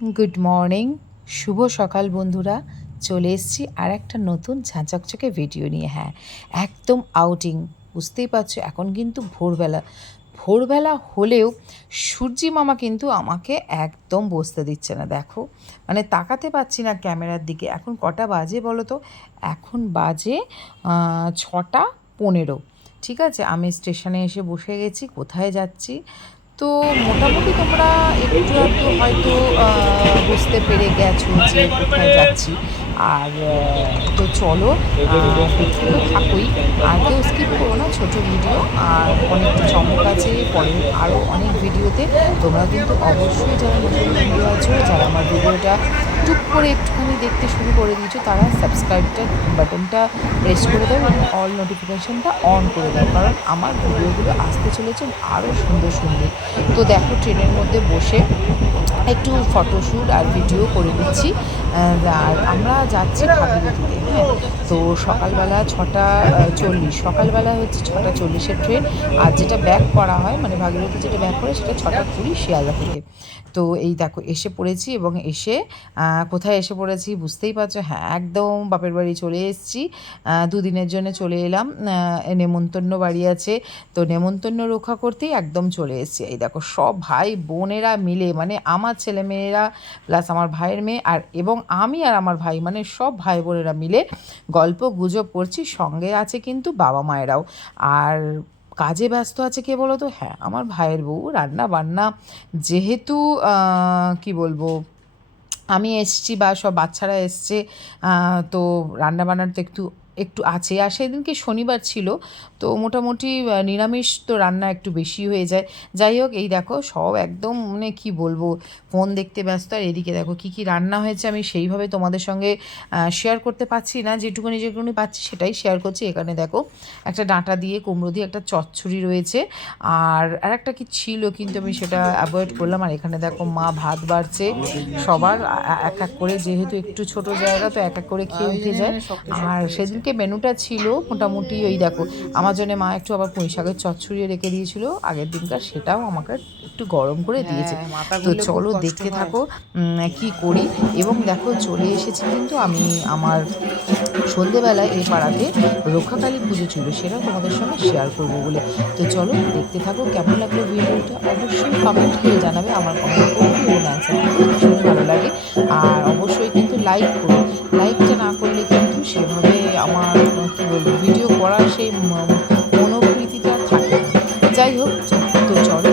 Good morning শুভ সকাল বন্ধুরা। চলে এসেছি আর একটা নতুন ঝাঁচকচকে ভিডিও নিয়ে। হ্যাঁ একদম আউটিং বুঝতেই পারছ, এখন কিন্তু ভোরবেলা। ভোরবেলা হলেও সূর্যি মামা কিন্তু আমাকে একদম বসতে দিচ্ছে না, দেখো। মানে তাকাতে পাচ্ছি না ক্যামেরার দিকে। এখন কটা বাজে বলো তো? এখন বাজে ছটা পনেরো। ঠিক আছে? আমি স্টেশনে এসে বসে গেছি, কোথায় যাচ্ছি? তো মোটামুটি তোমরা একটু একটু হয়তো বুঝতে পেরে গেছো যে কোথায় যাচ্ছি। আর তো চলো তো থাকোই। আর কেউ স্কিপ করো না ছোটো ভিডিও আর অনেক চমক আছে, পরে আরও অনেক ভিডিওতে তোমরা কিন্তু অবশ্যই যারা নতুন ভিডিও আছো, যারা আমার ভিডিওটা টুক করে একটুখানি দেখতে শুরু করে দিয়েছ, তারা সাবস্ক্রাইবটা বাটনটা প্রেস করে দাও এবং অল নোটিফিকেশানটা অন করে দাও। কারণ আমার ভিডিওগুলো আসতে চলেছে আরও সুন্দর সুন্দর। তো দেখো, ট্রেনের মধ্যে বসে একটু ফটোশ্যুট আর ভিডিও করে দিচ্ছি। আর আমরা যাচ্ছি ভাগীরথীতে হ্যাঁ? তো সকালবেলা ছটা চল্লিশ। সকালবেলা হচ্ছে ছটা চল্লিশের ট্রেন আর যেটা ব্যাক করা হয় মানে ভাগীরথী যেটা ব্যাক করে সেটা ছটা কুড়ি শিয়ালদা থেকে। তো এই দেখো, এসে পড়েছি এবং এসে কোথায় এসে পড়েছি বুঝতেই পারছ? হ্যাঁ একদম বাপের বাড়ি চলে এসেছি। দুদিনের জন্য চলে এলাম। নেমন্তন্ন বাড়ি আছে। তো নেমন্তন্ন রক্ষা করতেই একদম চলে এসেছি। এই দেখো, সব ভাই বোনেরা মিলে মানে আমার ছেলে মেয়েরা প্লাস আমার ভাইয়ের মেয়ে আর এবং আমি আর আমার ভাই মানে সব ভাই বোনেরা মিলে গল্প গুজব করছি। সঙ্গে আছে কিন্তু বাবা মায়েরাও। আর কাজে ব্যস্ত আছে কে বলো তো? হ্যাঁ আমার ভাইয়ের বউ। রান্না বান্না যেহেতু কি বলব? আমি এসছি বা সব বাচ্চারা এসছে তো রান্না বান্নার তো একটু একটু আছে। আর সেদিনকে শনিবার ছিল তো মোটামুটি নিরামিষ তো রান্না একটু বেশি হয়ে যায়। যাই হোক এই দেখো সব একদম মানে কি বলব ফোন দেখতে ব্যস্ত। আর এদিকে দেখো কি কি রান্না হয়েছে আমি সেইভাবে তোমাদের সঙ্গে শেয়ার করতে পারছি না। যেটুকুনি যেটুকুনি পাচ্ছি সেটাই শেয়ার করছি। এখানে দেখো একটা ডাঁটা দিয়ে কুমড়ো দিয়ে একটা চচ্চড়ি রয়েছে। আর আর একটা কি ছিল কিন্তু আমি সেটা অ্যাভয়েড করলাম। আর এখানে দেখো মা ভাত বাড়ছে। সবার এক এক করে যেহেতু একটু ছোট জায়গা তো এক এক করে খেয়ে উঠে যায়। আর সেদিনকে মেনুটা ছিল মোটামুটি ওই দেখো। আমার জন্য মা একটু আবার পুঁই শাকের চচ্চড়িয়ে রেখে দিয়েছিল। আগের দিনকার সেটাও আমাকে একটু গরম করে দিয়েছে। তো চলো দেখতে থাকো কি করি। এবং দেখো চলে এসেছি কিন্তু আমি আমার সন্ধেবেলায় এই পাড়াতে রক্ষাকালী পুজো ছিল সেটাও তোমাদের সঙ্গে শেয়ার করব বলে। তো চলো দেখতে থাকো কেমন লাগল ভিডিওটা অবশ্যই কমেন্ট করে জানাবে আমার কমেন্ট আমার কী বলব ভিডিও করার সেই মনোবৃত্তিটা থাকে যাই হোক তো চলো।